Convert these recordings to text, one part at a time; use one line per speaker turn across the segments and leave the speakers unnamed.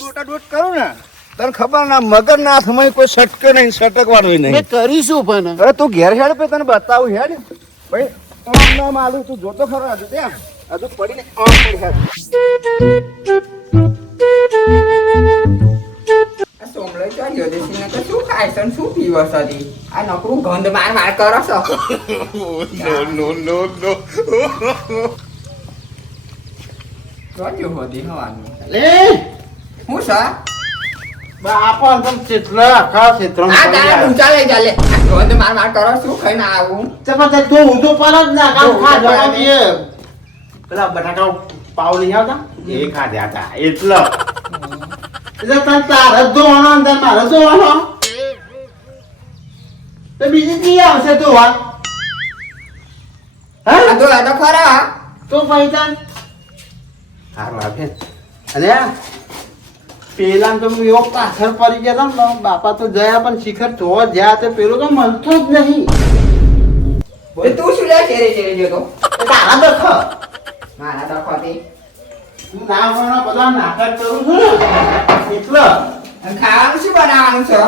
ડોટા કરું ને. તને ખબર ના મગર ના હાથમાં કોઈ સટકે નહીં સટકવાનું નહીં.
કરીશું પણ.
અરે તું ઘેર હેડ પે તને બતાવું હેડ. ભાઈ આમ નામ આલું તું જોતો ખરો હજુ ત્યાં હજુ પડીને આમ પડી હેડ.
આ તો જોડેસીને તો શું ખાય છે શું પીવો છે આ નકરું ગંધ માર માર કરો છો?
નો નો નો નો.
જોજો હોદી હવાનું.
લે!
હું બા
બાપા તમ ચિત્ર આખા ક્ષેત્રમાં
આ તારા ઊંચા લઈ જા લે ગંધ માર માર કરો શું ખાઈને આવું?
તે પછી તું ઊંધો પર જ ના કામ ખા જવા દે. પેલા બટાકા પાવ લઈ આવતા? એ ખાધ્યા હતા એટલો. એટલે તન તાર ધોવાનો અંદર મારે ધોવાનો તો બીજી કી આવશે ધોવા હા?
તો આ તો ખરા.
તો પૈસા સારું આપે અને પેલા તો એવો પાછળ પડી ગયા હતા ને બાપા તો જયા પણ શિખર તો જ્યાં તે પેલો તો મળતો જ નહીં.
તું શું લે ચેરે ચેરે જોતો
તારા દખ
મારા તો ખોતી
હું ના ભણો બધા નાટક કરું છું એટલો
ખાવાનું શું બનાવવાનું છે?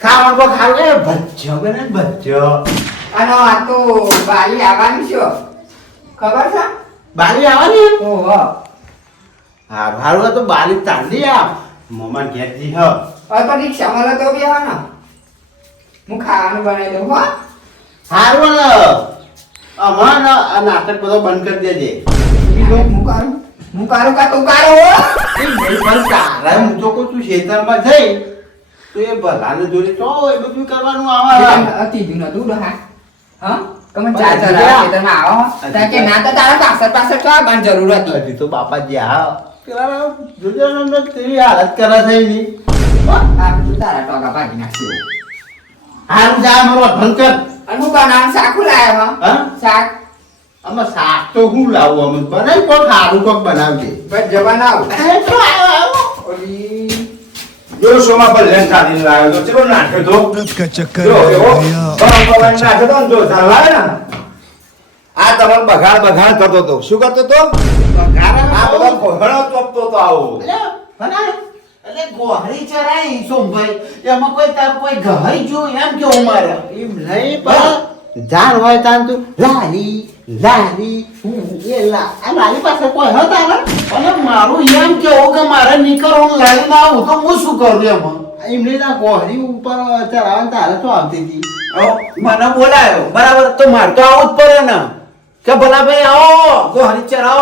ખાવાનું તો ખાવ એ ભજ્જો બને ભજ્જો
અને આ તો બાલી આવવાનું છે. ખબર છે?
બારી આવવાની?
ઓહો.
હારું હારું તો બારી તાંડી આવ. મમ્મા ઘેરજી હ.
હવે તો રિક્ષા મળે તો બી હા ને હું ખાવાનું બનાવી દઉં હો.
હારું અમાર આ નાટક બધો બંધ કરી દેજે.
હું કરું હું કરું કા તું કરો હો.
એ ભાઈ પણ તારા હું તો કહું તું ખેતરમાં જઈ તો એ ભલાને જોડે તો એ બધું કરવાનું આવે.
કીધું નતું ડોહા હા. તમે? ખેતરમાં આવો કે ના તો તારા પાછળ પાછળ તો આવવાની જરૂર હતી.
તો બાપા જ્યાં પેલા જોજો ને તેવી હાલત કરે છે એની
આપણે તો તારા ટોકા ભાગી નાખશું.
હારું જા મારો ભંકર
અને હું બનાવ સાકું લાવ્યો હા? શાક?
અમે શાક તો હું લાવું અમે બનાવી કોક સારું કોક બનાવજે.
પણ જવાના આવું. ઓલી
જો સોમા પર લેન સાધી લાવ્યો તો ચલો નાખ્યો તો.
ચક્કર
જો એવો બાબા નાખ્યો તો જો ચાલ લાવે ને. આ તમારો બગાડ બગાડ કરતો હતો. શું કરતો હતો? આ બધા કોહળો ચોપતો તો આવો.
એટલે ગોહરી ચરાઈ સોમભાઈ એમાં કોઈ તાર કોઈ ઘર જો એમ કેવું મારે? એમ નહીં પણ જાણ હોય તાન તું લાલી લાલી હું એ લા આ લાલી પાસે કોઈ હતા ને? અને મારું એમ કેવું કે મારે નીકળવાનું લાલી ના આવું તો હું શું કરું એમાં? એમ ના ગોહરી ઉપર ચરાવવા તારે તો આવતી હતી. મને બોલાયો. બરાબર તો મારે તો આવું જ પડે ને. કે ભલા ભાઈ આવો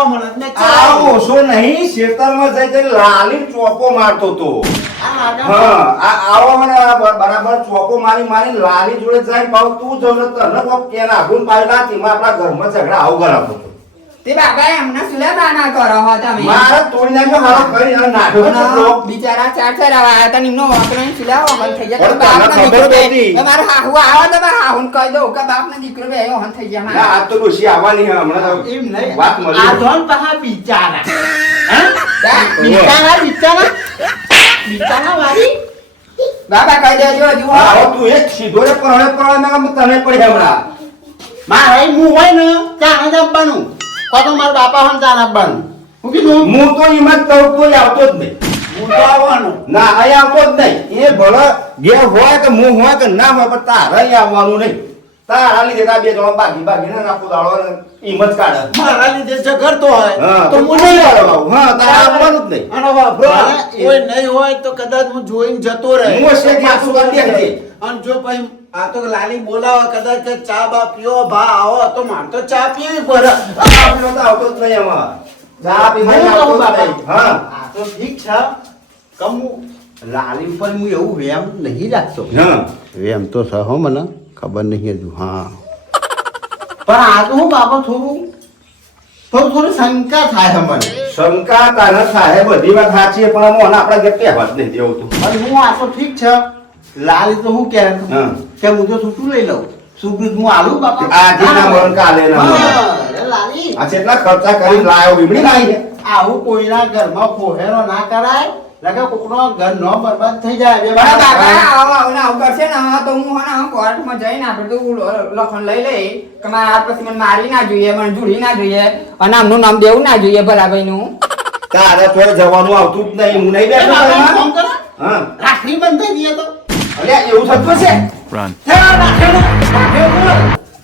મને
નહીં? શેતરમાં જઈ લાલી ચોપો મારતો તો હા આ આવો મને બરાબર ચોપો મારી મારી લાલી જોડે જાય પાવ તું જો તને કોક કે નાખું પાડી નાખી માં આપણા ઘરમાં ઝઘડા આવું કરાવતો તો
તે બાબા એમને સુલે કરો હો તમે.
મારે તોડી નાખ્યો હારો કરી અને નાખ્યો
અને બિચારા ચાર ચાર આવા હતા ને એમનો વાંકડો ને થઈ ગયા. બાપનો દીકરો બે- મારો હાહુ આવે તો મારા હાહુને કહી દઉં કે બાપનો દીકરો બે વહન થઈ ગયા
ના આ તો ડોશી આવવાની હે હમણાં
એમ નહીં.
વાત મળી
આ જોન પહા બિચારા. હે? બિચારા બિચારા. બિચારા વાળી
બાબા કહી દેજો હો.
આવો તું એક સીધો રે પરણે પરણે તને પડી હમણાં.
મારે હું હોય ને ત્યાં જ આપવાનું કો તો મારા બાપા હોય ને આપવાનું હું કીધું?
હું તો એમાં જ કહું કોઈ આવતો જ નહીં.
હું તો આવવાનું.
ના અહીં આવતો જ નહીં. એ ભલે ઘેર હોય કે હું હોય કે ના હોય પણ તારે આવવાનું નહીં. તારા લીધે તારા બે જણા બાકી બાકી ને નાખો દાડો જ કાઢે.
મારા લીધે ઝઘડતો હોય
હા
તો
તો
હું નહીં આવું.
હા તારે આવવાનું જ નહીં.
અને વાપરો કોઈ નહીં હોય તો કદાચ હું જોઈને જતો રહે.
હું છે કે તું કરી દેજે.
અને જો પછી આ તો લાલી બોલાવો કદાચ કે ચા બા પીઓ ભા આવો તો મારે તો ચા પીવી પડે.
ચા પીવો તો આવતો જ નહીં આમાં ચા પીવો
હું
આવતો. નહીં. હા.
આ તો ઠીક છે. કમ લાલી પર હું એવું વેમ નહીં રાખતો.
હા.
વેમ તો સહો હો મને. ખબર નહીં હજુ હા. પણ આ તો હું બાપા થોડું થોડું થોડું શંકા થાય મને
શંકા તારે થાય બધી વાત સાચી પણ આમાં આપણા ઘેર જ નહીં દેવું તું.
પણ હું આ તો ઠીક છે. લાલી તો હું કે. કે હું તો છૂટું લઈ લઉં. સુગીત હું આલું બાપા.
આજે ના મરણ કાલે ના
લાલી.
આ કેટલા ખર્ચા કરી લાયો બીબડી લાવીને
આવું કોઈના ઘરમાં ખોહેરો ના કરાય. લગે કોકનો ઘર નો બરબાદ થઈ જાય બે
બાબા આવો આવો ને આવું કરશે ને તો હું હે કોર્ટમાં જઈને આપણે તો લખણ લઈ લઈ કે મારા પછી મને મારી ના જોઈએ મને જુડી ના જોઈએ અને આમનું નામ દેવું ના જોઈએ ભલાભાઈનું.
તારે થોડે જવાનું આવતું જ નહીં હું નહીં બેઠો હા.
રાખડી બંધાઈ ગઈ તો.
અલ્યા એવું થતું છે.
હા.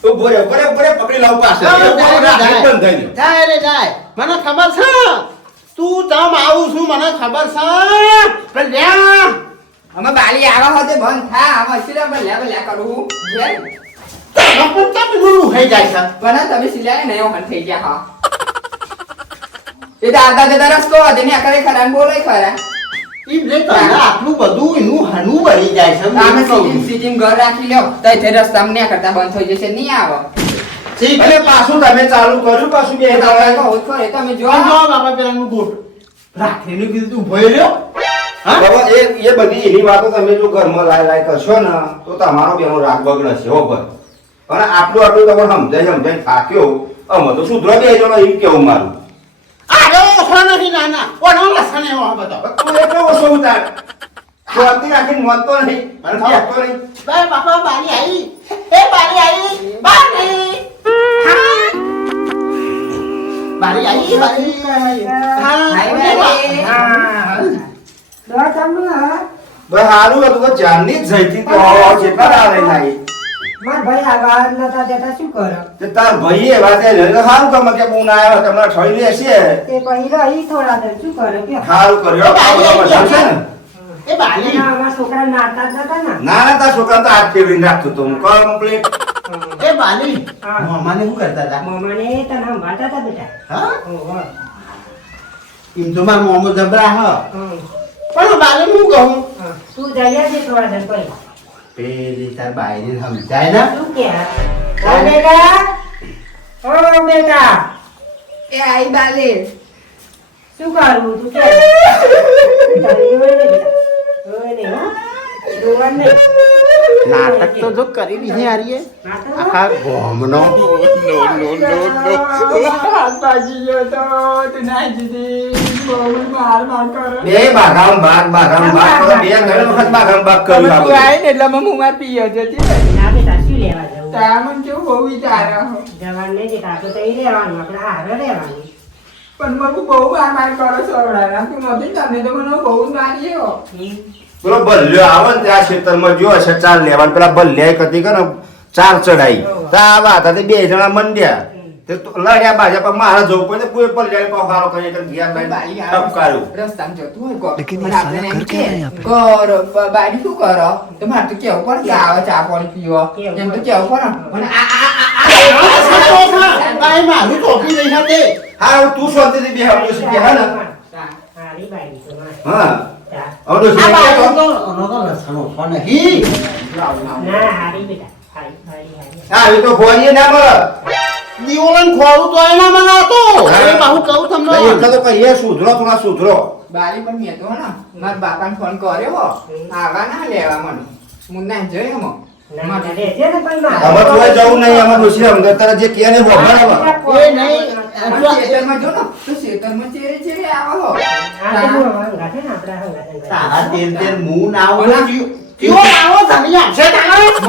તો બોરે બોરે બોરે પકડી લાવ પાસે બંધ થઈ
રે જાય. મને ખબર છે. તું તમ આવું છું મને ખબર છે? લ્યા.
અમે બાલી આવા હોતે બંધ થા. અમે સિલા બલ્યા બલ્યા કરું ઘેર
પણ કેમ ગુરુ થઈ જાય છે.
બના તમે સિલાય નહીં ઓહન થઈ ગયા હા. એ દાદા દાદા રસ્તો હતો ને કરે ખરા બોલે ખરા.
ઈ લે આટલું બધું એનું હનું ભરી જાય છે
આમે ઘર રાખી લ્યો. તો તે રસ્તામાં ને કરતા બંધ થઈ જશે નહીં આવો.
અરે પાછું તમે ચાલુ કર્યું પાછું બે
તમે જો
બાપા પેલાનું ગોઠ. રાખડીનું કીધું તું ભોય રહ્યો.
બાબા, એ એ બધી એની વાતો તમે જો ઘરમાં લાય લાય કરશો ને તો તમારો બેનો રાગ બગડશે હો ભાઈ. પણ આટલું આટલું તમે સમજાય સમજાય થાક્યો. અમે તો સુધરો બે જણો એમ કેવું મારું?
આરો ઓછો નથી નાના ઓનો લસણ એવો આ બધો?
તું એટલો ઓછો ઉતાર? શાંતિ રાખીને નહીં. અને ખાતો નહીં.
બાપા બારી આવી એ બારી આવી
બસ હારું હતું કે જાનની જ જઈતી તો જેટલા દાડા લઈને આવી
માર ભાઈ આવા નતા દેતા શું કરો?
તે તાર ભાઈ એવા એ લઈને સારું તમે કે હું ના આવ્યો તમને લે છે
તે પછી રહી થોડા દર શું કરે કે?
હારું કર્યો
બારી
મજા છે ને?
એ બાલી.
ના, અમારા છોકરા નાતા નતા ને.
ના ના છોકરા તો હાથ ફેરવીને રાખતો તો હું કમ્પ્લીટ
એ
બાલી.
મામાને શું કરતા હતા?
મામાને તને સંભાળતા હતા બેટા.
હા?
ઓહો.
એમ તો મારા મોમો જબરા હ. પણ બારી હું કહું?
તું જઈએ છે થોડા દર કોઈ
પેલી તાર બાયરી સમજાય ને?
શું કે? ઓ બેટા? ઓ બેટા.
એ આઈ બાલે.
શું કરવું તું? કે.
નાટક તો જો કરી દીધી હારીએ? આખા ગોમનો.
હાથ ભાગી ગયો તો. તું ના જીધી
બે બાગામ બાગ બાગામ બાગ બે ઘણી વખત બાગામ બાગ કર્યું આ
આઈ ને એટલે અમે મુમાર પીયો જતી
ના બેટા શું લેવા જવું?
ત્યાં કેવું બહુ વિચાર
જવાનું નહીં બેટા આપણે તો રહેવાનું આપણે હારે રહેવાનું.
પણ મને બહુ માર માર કરો સોવડાના તું નથી તમને તો મને બહુ માર્યો
પેલો ભલ્યો આવે ને ત્યાં ખેતરમાં જો હશે ચાર લેવાનું. પેલા ભલ્યા કતી કે ને ચાર ચડાઈ. તો આ વાત હતી બે જણા મંડ્યા. તે તો લડ્યા બાજા પણ મારા જવું પડે કોઈ પણ જાય પણ હારો કરી એટલે ગયા ભાઈ ટપકાયું
રસ્તામાં જતું હોય કો
લેકિન
યે
સાલા કર
કે કર બાડી શું કરો? તો માર તો કેવું પણ કે આવે ચા પાણી પીવો. એમ તો કેવું પણ મને આ આ આ
ભાઈ મારું ટોપી લઈ હાથે
હા તું શાંતિથી બેહાડ્યો છે બેહા ને. હા. અવડો છે
આ તો અનો તો લસણો ફોન હી
ના હારી બેટા. હારી હારી
હા એ તો ભોરીએ ના મળે.
દીવોલન ખોરું તો એના મને
હતો
અરે બહુ કહું તમને
એટલે તો કહીએ સુધરો થોડા સુધરો
બારી પણ મેં તો ને મારા બાપાને ફોન કર્યો આવા ના લેવા મને મુન્ના જઈ હમો
ના ના રહેજે ને પણ મારે.
હવે કોઈ જવું નહીં અમારે ડોશી અંદર તારે જે કહે ને બોલાવે
એ નહીં
ખેતરમાં જો ને તો ખેતરમાં ચેરે ચેરે આવો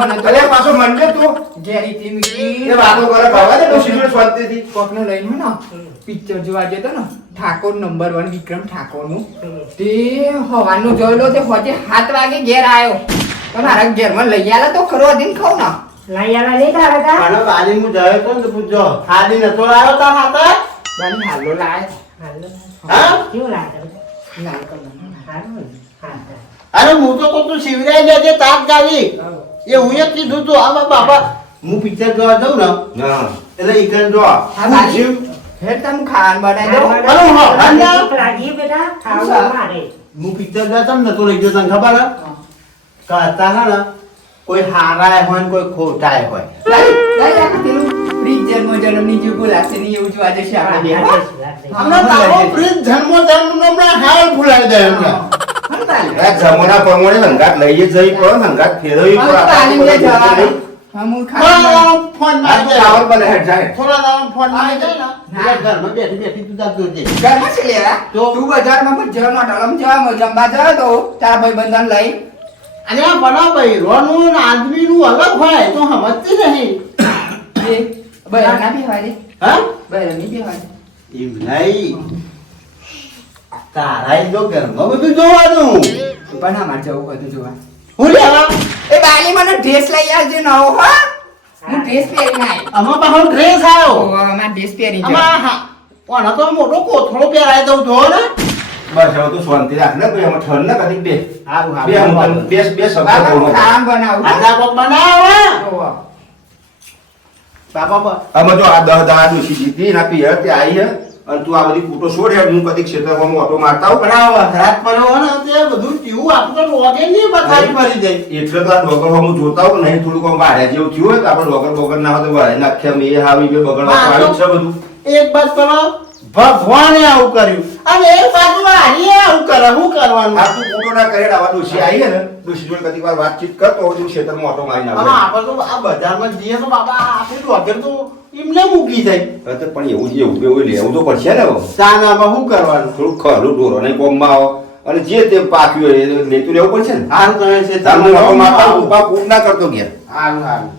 મું
અરે પાછો મંડે તું.
ઘેરી થી મીઠી.
એ વાતો કરે બાબા ને ડોશી જોડે શાંતિથી?
કોકને લઈને ને પિક્ચર જોવા જતો ને ઠાકોર નંબર વન વિક્રમ ઠાકોરનું તે હવાનું જોયેલો તે હોજે સાત વાગે ઘેર આવ્યો તો મારા ઘેરમાં લઈ આલા તો ખરો દિન ખાવ ના.
લઈ આલા તા?
હું જયો તો ને પૂછજો ખાલી નતો લાવ્યો તાર હાથે?
બાની હાલો લાય.
હાલો.
હા?
કેવું લાગે
લાય. કરવાનું.
હારું હા, હા.
અરે હું તો કહું તું શિવરાય જજે તાત ગાલી. એ હું જ કીધું તું આ બાપા હું પિક્ચર જોવા જાઉં ને એટલે ઈકન જો
હા બાની હેડ તમે બનાવી દો.
અરે હો,
માટે લાગી બેટા ખાવું મારે.
હું પિક્ચર જોવા જાઉં ને તો લઈ ગયો તને ખબર હે? હા. ને કોઈ હારાય હોય ને કોઈ ખોટાય હોય.
જન્મ જન્મની જે બોલાશે ને એવું જોવા જશે આપણે
હમણાં તારો પ્રીત જન્મ જન્મ હમણાં હાલ ભૂલાઈ દે હમણાં
જમણા પ્રમાણે હંગાત લઈએ જઈ પણ હંગાત
ફેરવી ને.
પણ જવા મોટાલામાં જવા જમવા જવા તો તારા ભાઈ બંધન
અને આ બના બૈરોનું ને આદમીનું અલગ હોય તો સમજતી નહીં.
જે બહેરના બી હોય રે.
હા?
બહેરાની બી હોય.
એમ નહીં. તારા જો ઘરમાં બધું જોવાનું.
પણ અમારે જવું બધું જોવા.
હું લેવા?
એ બાલી મને ડ્રેસ લઈ આવજે નવો હો. હું ડ્રેસ પહેરીને આવી
આમાં પાછો ડ્રેસ આવ્યો
અમાર ડ્રેસ પહેરી
હા. કોના તો મોટો કોથળો પહેરાય દઉં જો ને.
બસ હવે તું શાંતિ રાખ ને કોઈ અમે ઠર ને કદી બે.
હારું
બે હું તને બે બે શબ્દ બોલો
કામ બનાવ.
આટલા કોક બનાવ
ઓહો.
બાપા બા-
અમે જો આ દહ દહ દુસી જીતી ના પી તે આવી હે. અને તું આ બધી ફોટો છોડ યાર હું કદી ક્ષેત્રમાં ઓટો મારતા હોઉં
પણ રાત પડ્યો હોય ને તે બધું જીવું આપણું તો લોગે નહીં પથારી ફરી જાય
એટલે તો આ ડોગર હું જોતા હોઉં નહીં થોડુંક આમ વાડ્યા જેવું થયું હોય તો આપણે ડોગર બોગર ના હોય તો વાળી નાખ્યા મેં એ હાવી બે બગડવા
હા,
આવ્યું છે બધું.
એક બસ પેલો ભગવાને આવું કર્યું. અને એ બાજુ હારીએ આવું કરે શું કરવાનું?
આ તું ફોટો ના કરે આવા દોષી આવી હે ને દોષી જોડે કદી વાર વાતચીત કરતો હોય તો ક્ષેત્રમાં ઓટો મારી નાખે.
આપણે તો આ બજારમાં જઈએ તો બાબા આપણે ડોગર તો એમને મૂકી જાય.
હવે તો પણ એવું જે એવું એવું લેવું તો પડશે ને.
ચાનામાં શું કરવાનું?
થોડું ખરું ઢોરો નહીં કોમમાં આવો. અને જે તે પાક્યું હોય એ લેતું રહેવું પડશે ને.
હારું તમે છે
તારું ઓટો મારતા હોઉં, ઊભા ના કરતો ગયા
હારું હારું.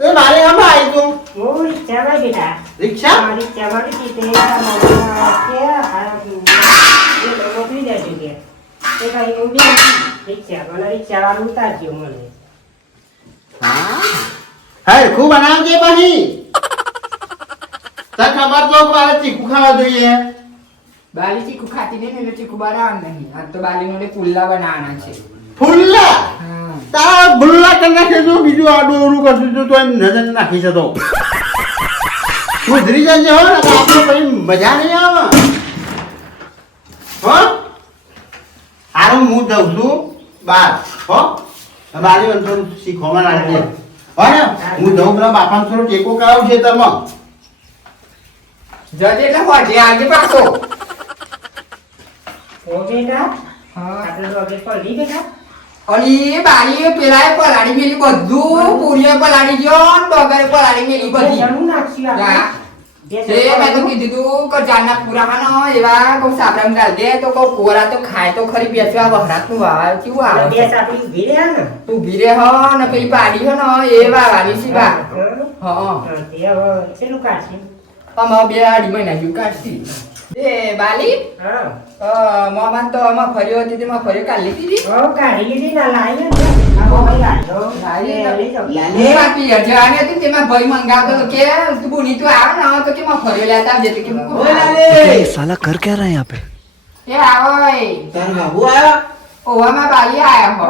એ મારે આમાં આવી તું.
હું રિક્ષામાં બેટા
રિક્ષા?
રિક્ષામાં બેઠી તે. મોકલી દેજો કે એ કઈ હું બી રિક્ષા મને રિક્ષાવાળું ઉતારજો મને.
હા? ખૂબ બનાવજે પછી. તને ખબર તો મારે ચીકુ ખાવા જોઈએ.
બાલી ચીકુ ખાતી નહીં ને ચીકુ બનાવવાનું નહીં. આ તો બાલીનો ને પુલ્લા બનાવવાના છે.
ફુલ્લા
હા.
તારા ભૂલ્લા કરી નાખે તો? બીજું આડું અવળું કરશું તો એમ નજર નાખી જતો સુધરી જજે હો ને આપણે પછી મજા નહીં આવે. હો? હારું હું જઉં છું. બાર. હો? બારી અંતર શીખવા શીખવામાં રાખજે હો હું જઉં પેલા બાપાને થોડો ટેકો કરાવું છે તમે
જજે એટલે હોજે આજે પાછો.
ઓ બેટા
હા.
આપણે તો હવે પડી બેટા.
અને એ બાલીએ પેલાએ પલાળી મેલી બધું પૂરીએ પલાળી ગયો ડોગરે પલાળી મેલી બધી.
જમું
કીધું કે જાનના પુરાવાનો એવા કોઈ સાબરામ ગાલ તો કોઈ કોરા તો ખાય તો ખરી બેસવા વહરાતનું વાવ કેવું
બે
આવે
ને
તું ભીરે હો ને પેલી પાડી હો ને એ વાવાની સી બા
હા
હા,
તે હવે શેનું કાઢશું?
અમાર બે અઢી મહિના જેવું એ બાલી?
હા.
મોમાં તો અમાર ફર્યો હતી તેમાં ફર્યો કાઢી લીધી હતી
હો કાઢી ના
લાયો
ઓવામાં બાલી આયા હો.